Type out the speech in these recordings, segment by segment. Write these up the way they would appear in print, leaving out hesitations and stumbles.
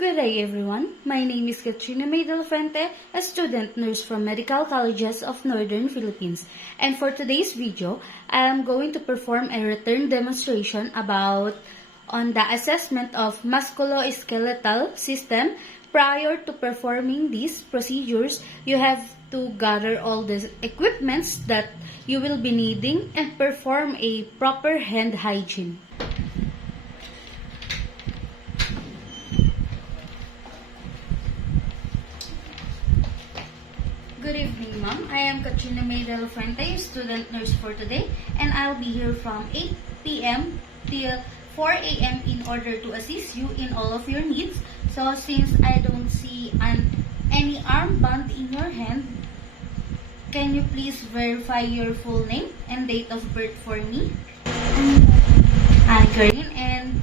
Good day everyone, my name is Katrina Mae Dela Fuente, a student nurse from Medical Colleges of Northern Philippines. And for today's video, I am going to perform a return demonstration on the assessment of musculoskeletal system. Prior to performing these procedures, you have to gather all the equipments that you will be needing and perform a proper hand hygiene. Good evening, ma'am. I am Katrina Mae Dela Fuente, student nurse for today, and I'll be here from 8 p.m. till 4 a.m. in order to assist you in all of your needs. So, since I don't see any armband in your hand, can you please verify your full name and date of birth for me? Karin, and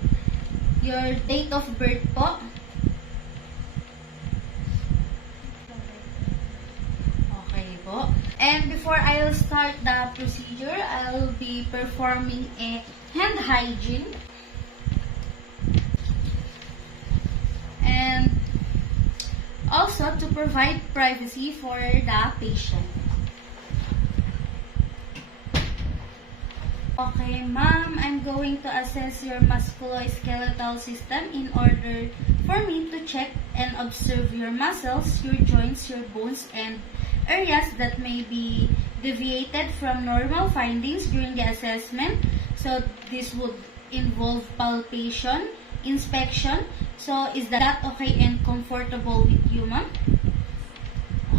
your date of birth po? And before I'll start the procedure, I'll be performing a hand hygiene. And also to provide privacy for the patient. Okay, ma'am, I'm going to assess your musculoskeletal system in order for me to check and observe your muscles, your joints, your bones, and areas that may be deviated from normal findings during the assessment. So this would involve palpation, inspection. So is that okay and comfortable with you, ma'am?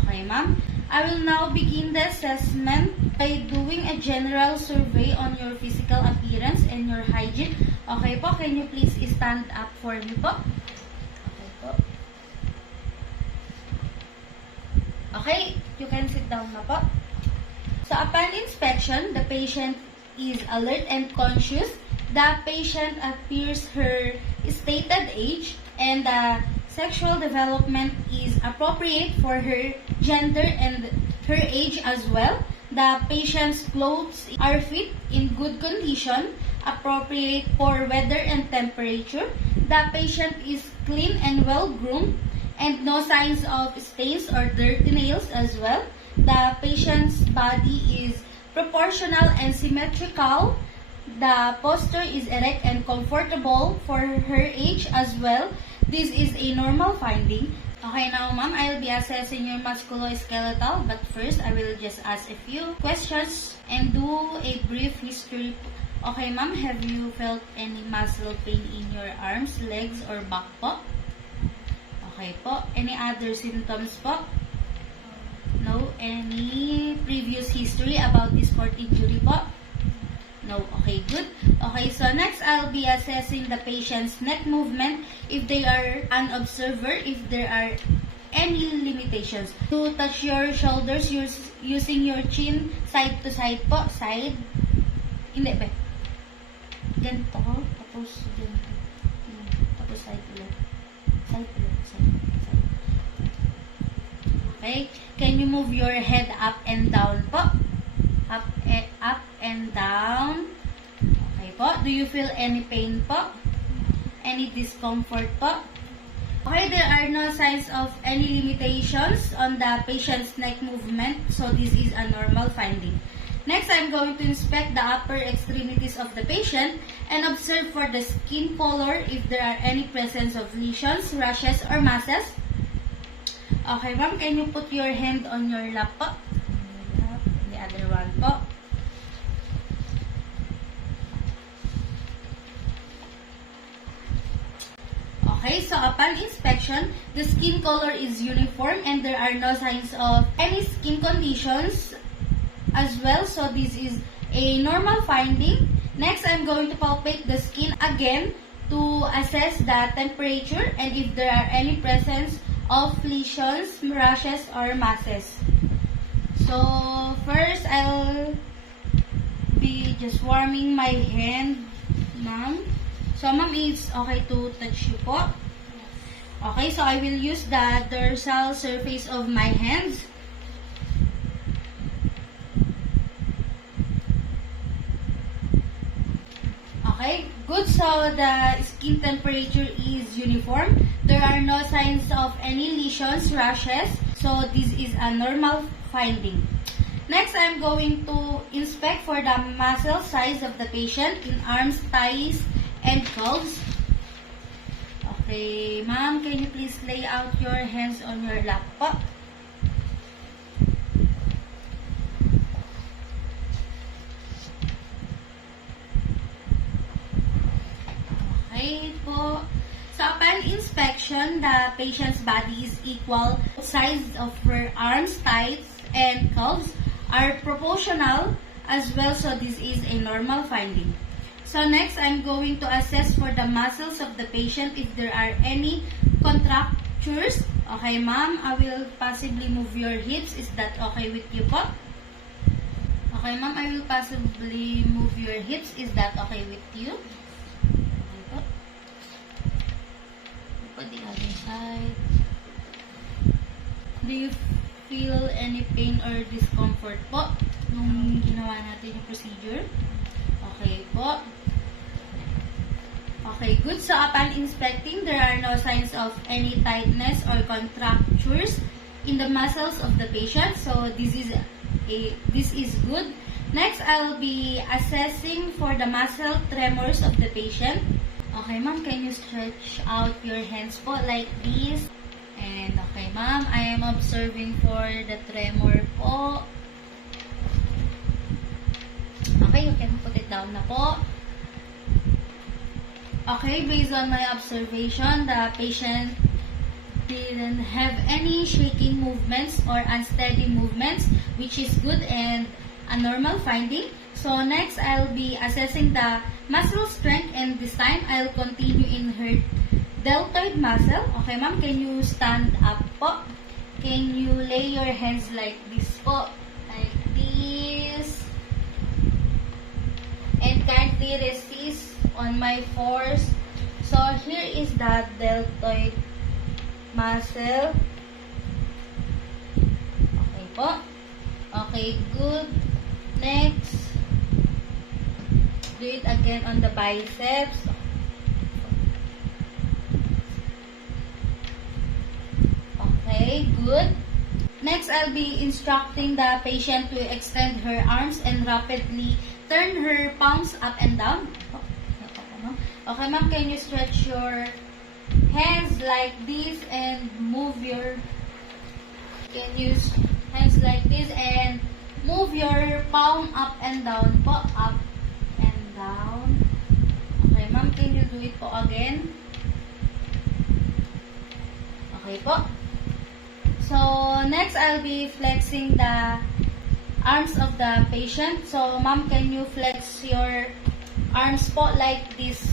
Okay, ma'am. I will now begin the assessment by doing a general survey on your physical appearance and your hygiene. Okay po, can you please stand up for me po? Okay po. Okay, you can sit down na po. So upon inspection, the patient is alert and conscious. The patient appears her stated age and the sexual development is appropriate for her gender and her age as well. The patient's clothes are fit in good condition, appropriate for weather and temperature. The patient is clean and well groomed and no signs of stains or dirty nails as well. The patient's body is proportional and symmetrical. The posture is erect and comfortable for her age as well. This is a normal finding. Okay, now ma'am, I'll be assessing your musculoskeletal, but first I will just ask a few questions and do a brief history. Okay, ma'am, have you felt any muscle pain in your arms, legs, or back po? Okay po. Any other symptoms po? No. Any previous history about this sport injury po? No. Okay, good. Okay, so next I'll be assessing the patient's neck movement if they are an observer, if there are any limitations. To touch your shoulders using your chin side to side po. Side. Hindi ba? Ganito ko. Tapos ganito. Tapos side ulit. Side ulit. Side. Okay. Can you move your head up and down po? Up and down. Okay po. Do you feel any pain po? Any discomfort po? Okay, there are no signs of any limitations on the patient's neck movement, so this is a normal finding. Next, I'm going to inspect the upper extremities of the patient and observe for the skin color if there are any presence of lesions, rashes, or masses. Okay, ma'am, can you put your hand on your lap po? The other one po. Okay, so upon inspection, the skin color is uniform and there are no signs of any skin conditions as well. So this is a normal finding. Next, I'm going to palpate the skin again to assess the temperature and if there are any presence of lesions, rashes, or masses. So first, I'll be just warming my hand, ma'am. So ma'am, it's okay to touch you po? Okay, so I will use the dorsal surface of my hands. Okay, good. so the skin temperature is uniform. There are no signs of any lesions, rashes. So this is a normal finding. Next, I'm going to inspect for the muscle size of the patient in arms, thighs, and calves. Okay, ma'am, can you please lay out your hands on your lap po? Okay po. So, upon inspection, the patient's body is equal. Size of her arms, thighs, and calves are proportional as well. So, this is a normal finding. So, next, I'm going to assess for the muscles of the patient if there are any contractures. Okay, ma'am, I will possibly move your hips. Is that okay with you po? Okay, ma'am, I will possibly move your hips. Is that okay with you? Okay po. Po the other side. Do you feel any pain or discomfort po nung ginawa natin yung procedure? Okay po. Okay, good. So, upon inspecting, there are no signs of any tightness or contractures in the muscles of the patient. So, this is good. Next, I'll be assessing for the muscle tremors of the patient. Okay, ma'am, can you stretch out your hands po like this? And okay, ma'am, I am observing for the tremor po. Okay, you can put it down na po. Okay, based on my observation, the patient didn't have any shaking movements or unsteady movements, which is good and a normal finding. So next, I'll be assessing the muscle strength, and this time, I'll continue in her deltoid muscle. Okay, ma'am, can you stand up po? Can you lay your hands like this po? Like this. And kindly resist on my force. So, here is the deltoid muscle. Okay po. Okay, good. Next. Do it again on the biceps. Okay, good. Next, I'll be instructing the patient to extend her arms and rapidly turn her palms up and down. Okay, ma'am, can you stretch your hands like this and move your... Can use hands like this and move your palm up and down po. Up and down. Okay, ma'am, can you do it po again? Okay po. So, next, I'll be flexing the arms of the patient. So, ma'am, can you flex your arms po like this?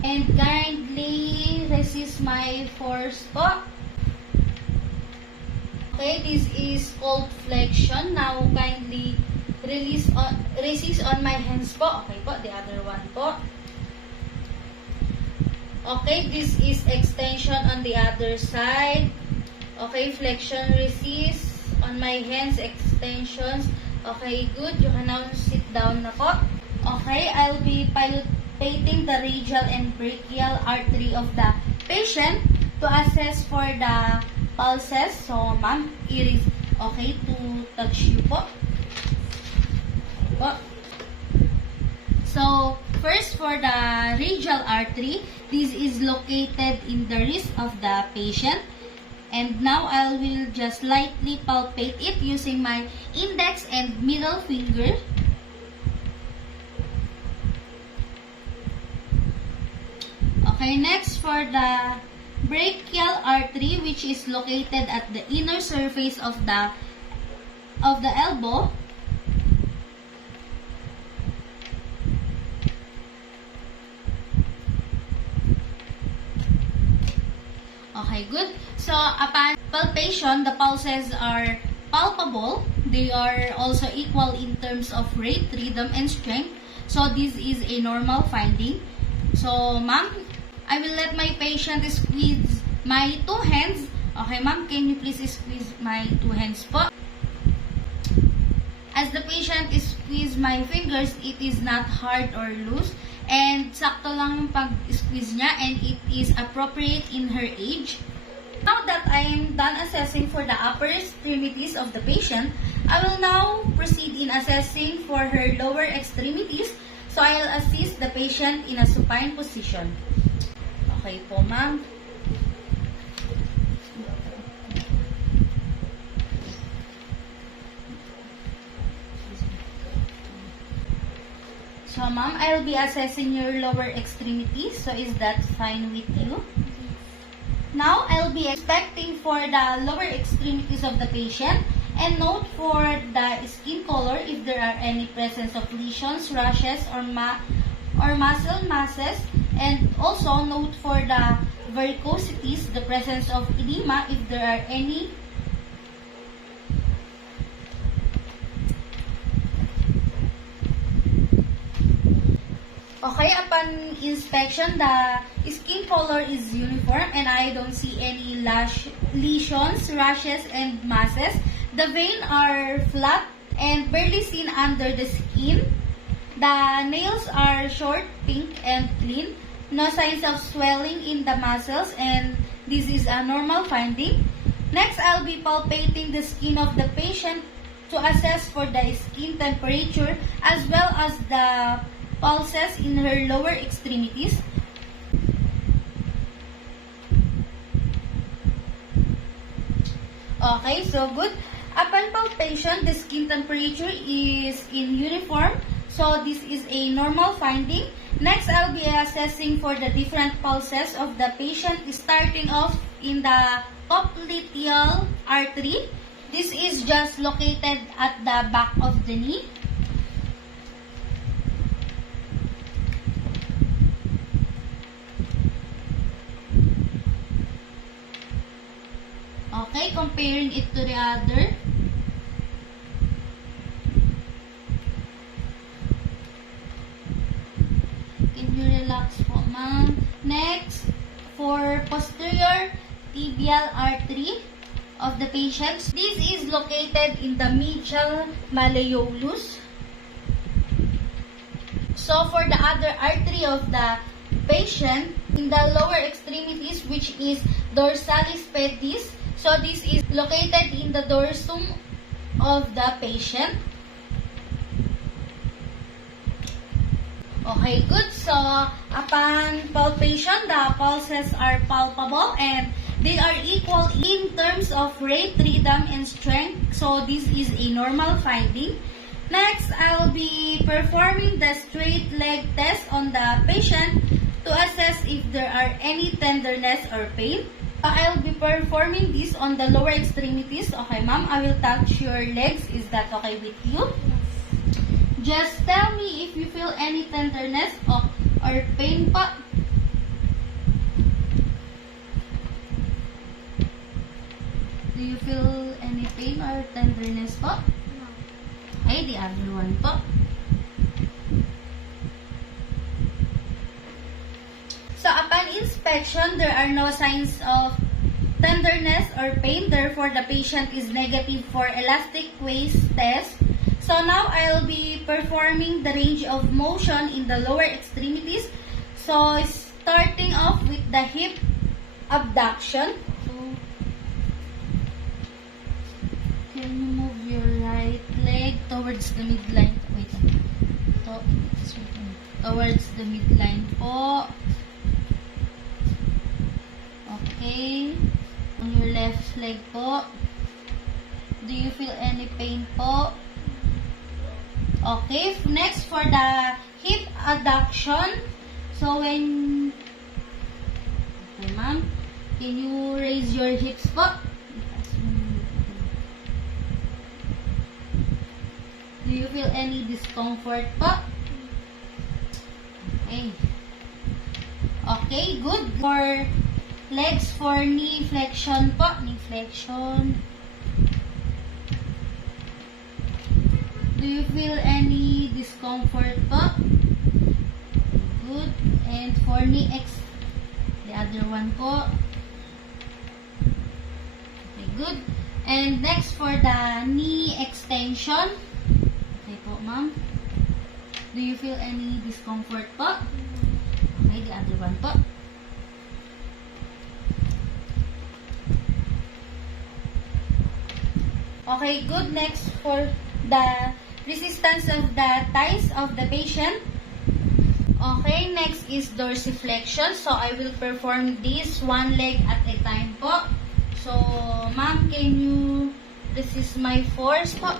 And kindly resist my force po. Okay, this is called flexion. Now, kindly resist on my hands po. Okay po, the other one po. Okay, this is extension on the other side. Okay, flexion, resist on my hands, extensions. Okay, good. You can now sit down na po. Okay, I'll be palpating the radial and brachial artery of the patient to assess for the pulses. So, ma'am, it is okay to touch you po. So, first for the radial artery, this is located in the wrist of the patient. And now, I will just lightly palpate it using my index and middle finger. Okay, next for the brachial artery, which is located at the inner surface of the elbow. Okay, good. So, upon palpation, the pulses are palpable. They are also equal in terms of rate, rhythm, and strength. So, this is a normal finding. So, ma'am, I will let my patient squeeze my two hands. Okay, ma'am, can you please squeeze my two hands po? As the patient squeeze my fingers, it is not hard or loose. And sakto lang yung pag-squeeze niya and it is appropriate in her age. Now that I am done assessing for the upper extremities of the patient, I will now proceed in assessing for her lower extremities. So I'll assist the patient in a supine position. Okay po, ma'am. So, ma'am, I'll be assessing your lower extremities. So, is that fine with you? Now, I'll be inspecting for the lower extremities of the patient and note for the skin color if there are any presence of lesions, rashes, or muscle masses. And also note for the varicosities, the presence of edema if there are any. Okay, upon inspection, the skin color is uniform and I don't see any lesions, rashes, and masses. The veins are flat and barely seen under the skin. The nails are short, pink, and clean. No signs of swelling in the muscles, and this is a normal finding. Next, I'll be palpating the skin of the patient to assess for the skin temperature as well as the pulses in her lower extremities. Okay, so good. Upon palpation, the skin temperature is in uniform. So this is a normal finding. Next, I'll be assessing for the different pulses of the patient, starting off in the popliteal artery. This is just located at the back of the knee. Okay, comparing it to the other. Can you relax po, ma'am? Next, for posterior tibial artery of the patient. This is located in the medial malleolus. So, for the other artery of the patient, in the lower extremities, which is dorsalis pedis. So, this is located in the dorsum of the patient. Okay, good. So, upon palpation, the pulses are palpable and they are equal in terms of rate, rhythm, and strength. So, this is a normal finding. Next, I'll be performing the straight leg test on the patient to assess if there are any tenderness or pain. I'll be performing this on the lower extremities. Okay, ma'am, I will touch your legs. Is that okay with you? Just tell me if you feel any tenderness or pain pa. Do you feel any pain or tenderness po? No. Okay, the other one po. So, upon inspection, there are no signs of tenderness or pain. Therefore, the patient is negative for elastic waist test. So, now I'll be performing the range of motion in the lower extremities. So, starting off with the hip abduction. So, can you move your right leg towards the midline? Wait. Towards the midline po. Okay. On your left leg po. Do you feel any pain po? Okay. Next, for the hip adduction. So, when... Okay, ma'am. Can you raise your hips po? Do you feel any discomfort po? Okay. Okay, good. For legs, for knee flexion po. Knee flexion. Do you feel any discomfort po? Good. And for knee the other one po. Okay, good. And next, for the knee extension. Okay po, ma'am. Do you feel any discomfort po? Okay, the other one po. Okay, good. Next, for the resistance of the thighs of the patient. Okay, next is dorsiflexion. So, I will perform this one leg at a time po. So, ma'am, can you resist my force po?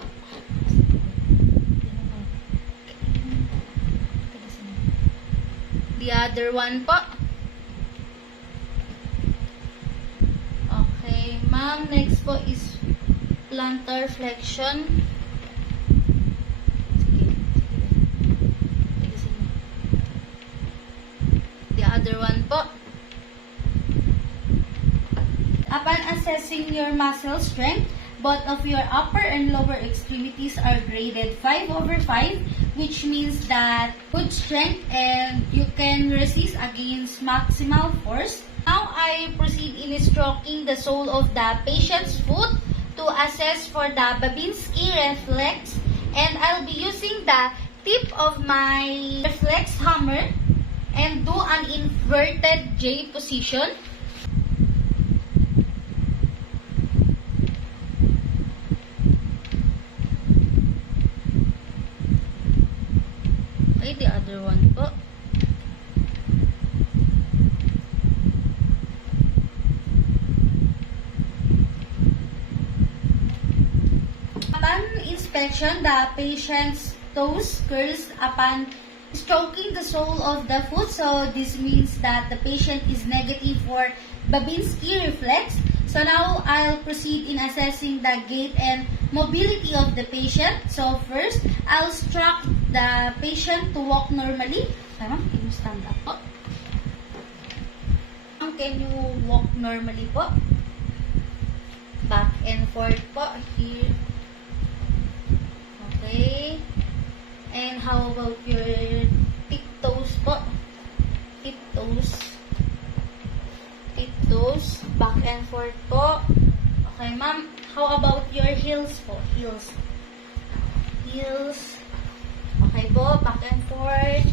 The other one po. Okay, ma'am, next po is plantar flexion. The other one po. Upon assessing your muscle strength, both of your upper and lower extremities are graded 5/5, which means that good strength and you can resist against maximal force. Now, I proceed in stroking the sole of the patient's foot to assess for the Babinski reflex, and I'll be using the tip of my reflex hammer and do an inverted J position. Okay, the other one po. Upon inspection, the patient's toes curls upon stroking the sole of the foot. So, this means that the patient is negative for Babinski reflex. So, now I'll proceed in assessing the gait and mobility of the patient. So, first, I'll instruct the patient to walk normally. Okay, ma'am, can you stand up po? Ma'am, can you walk normally po? Back and forth po. Here. Okay. And how about your tiptoes po? Tiptoes. Tiptoes. Back and forth po. Okay, ma'am. How about your heels po? Heels. Heels. Okay po. Back and forth.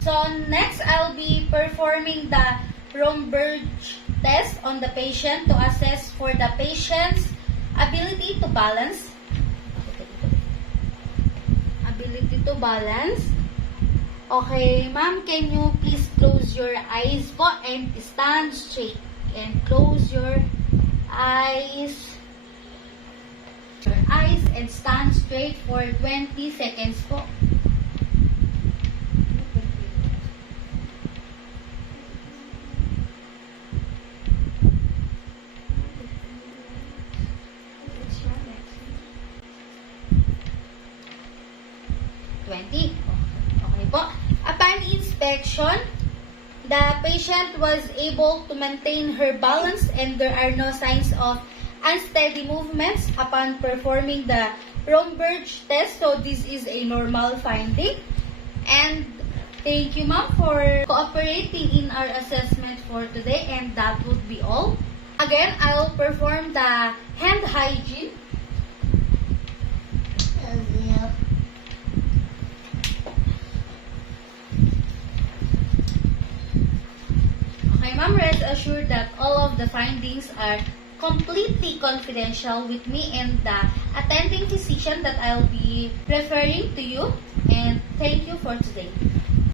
So, next, I'll be performing the Romberg test on the patient to assess for the patient's ability to balance. Ability to balance. Okay, ma'am, can you please close your eyes po and stand straight? And close your eyes. Your eyes and stand straight for 20 seconds po. Okay po. Upon inspection, the patient was able to maintain her balance and there are no signs of unsteady movements upon performing the Romberg test. So, this is a normal finding. And thank you, ma'am, for cooperating in our assessment for today. And that would be all. Again, I will perform the hand hygiene. Okay, ma'am, rest assured that all of the findings are completely confidential with me and the attending physician that I'll be referring to you. And thank you for today.